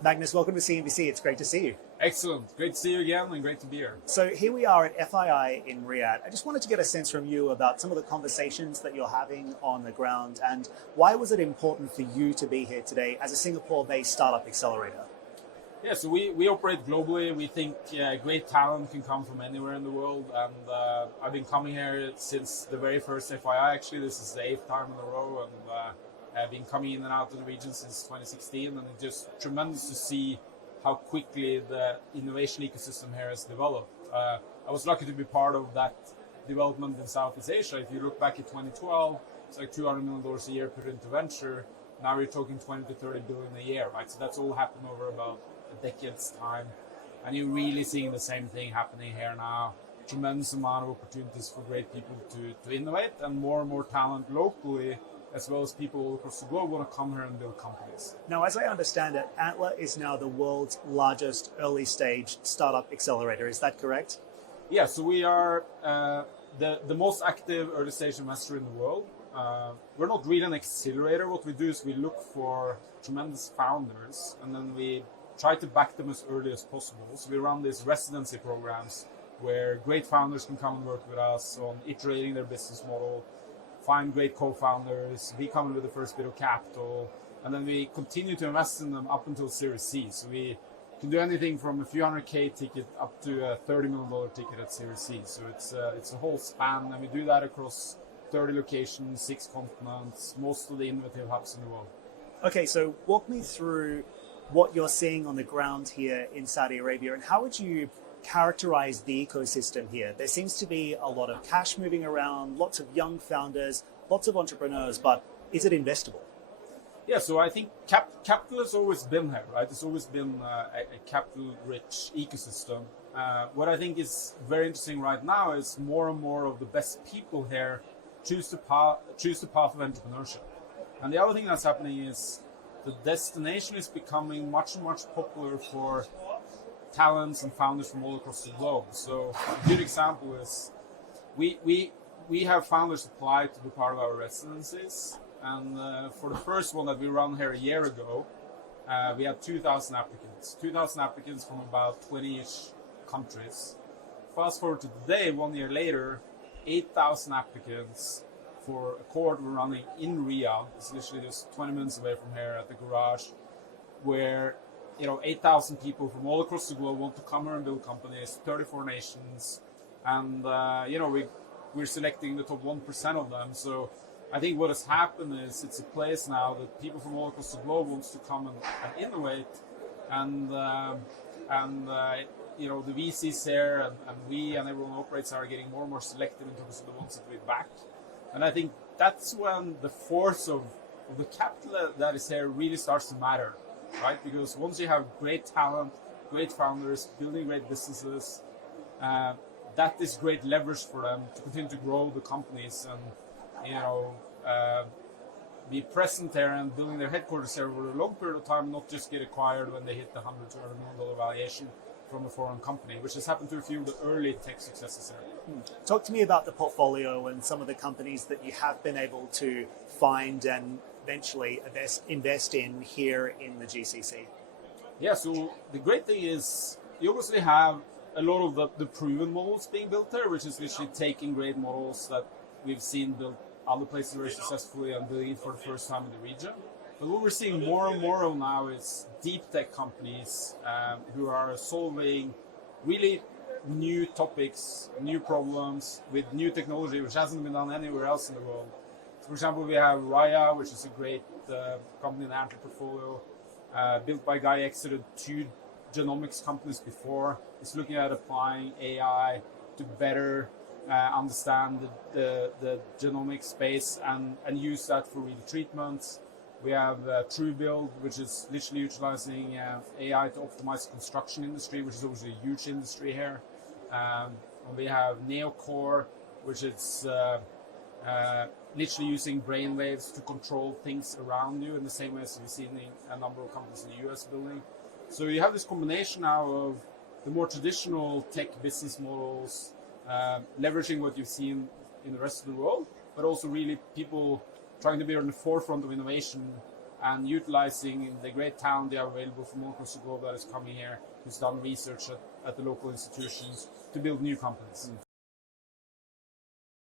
Magnus, welcome to CNBC. It's great to see you. Excellent. Great to see you again and great to be here. So here we are at FII in Riyadh. I just wanted to get a sense from you about some of the conversations that you're having on the ground and why was it important for you to be here today as a Singapore-based startup accelerator? Yeah, so we operate globally. We think great talent can come from anywhere in the world. And I've been coming here since the very first FII. Actually, this is the 8th time in a row. And I've been coming in and out of the region since 2016. And it's just tremendous to see how quickly the innovation ecosystem here has developed. I was lucky to be part of that development in Southeast Asia. If you look back at 2012, it's like $200 million a year put into venture. Now we're talking 20 to 30 billion a year, right? So that's all happened over about a decade's time. And you're really seeing the same thing happening here now. Tremendous amount of opportunities for great people to innovate, and more talent locally, as well as people all across the globe want to come here and build companies. Now, as I understand it, Antler is now the world's largest early stage startup accelerator. Is that correct? Yeah, so we are the most active early stage investor in the world. We're not really an accelerator. What we do is we look for tremendous founders and then we try to back them as early as possible. So we run these residency programs where great founders can come and work with us on iterating their business model, find great co-founders, we come in with the first bit of capital, and then we continue to invest in them up until Series C. So we can do anything from a few $100K ticket up to a $30 million ticket at Series C. So it's a whole span, and we do that across 30 locations, 6 continents, most of the innovative hubs in the world. Okay, so walk me through what you're seeing on the ground here in Saudi Arabia, and how would you characterize the ecosystem here? There seems to be a lot of cash moving around, lots of young founders, lots of entrepreneurs, but is it investable? Yeah, so I think capital has always been here, right? It's always been a capital-rich ecosystem. What I think is very interesting right now is more and more of the best people here choose the path of entrepreneurship. And the other thing that's happening is the destination is becoming much popular for talents and founders from all across the globe. So a good example is we have founders apply to be part of our residencies, and for the first one that we ran here a year ago, we had 2,000 applicants. 2,000 applicants from about 20-ish countries. Fast forward to today, 1 year later, 8,000 applicants for a cohort we're running in Riyadh. It's literally just 20 minutes away from here at the garage, where 8,000 people from all across the globe want to come here and build companies, 34 nations, and we're selecting the top 1% of them. So I think what has happened is it's a place now that people from all across the globe wants to come and innovate, and the VCs there and we and everyone who operates are getting more and more selective in terms of the ones that we back. And I think that's when the force of the capital that is here really starts to matter. Right, because once you have great talent, great founders, building great businesses, that is great leverage for them to continue to grow the companies and be present there and building their headquarters there over a long period of time, not just get acquired when they hit the $100-200 million valuation from a foreign company, which has happened to a few of the early tech successes there. Talk to me about the portfolio and some of the companies that you have been able to find and eventually invest in here in the GCC. Yeah, so the great thing is you obviously have a lot of the proven models being built there, which is literally taking great models that we've seen built other places very successfully and building it for the first time in the region. But what we're seeing more and more of now is deep tech companies who are solving really new topics, new problems with new technology, which hasn't been done anywhere else in the world. For example, we have Raya, which is a great company in the Antler portfolio, built by a guy who exited 2 genomics companies before. It's looking at applying AI to better understand the genomic space and use that for real treatments. We have TrueBuild, which is literally utilizing AI to optimize the construction industry, which is obviously a huge industry here. And we have Neocore, which is literally using brainwaves to control things around you in the same way as we've seen in a number of companies in the US building. So you have this combination now of the more traditional tech business models, leveraging what you've seen in the rest of the world, but also really people trying to be on the forefront of innovation and utilizing the great talent they have available from all across the globe that is coming here, who's done research at the local institutions to build new companies.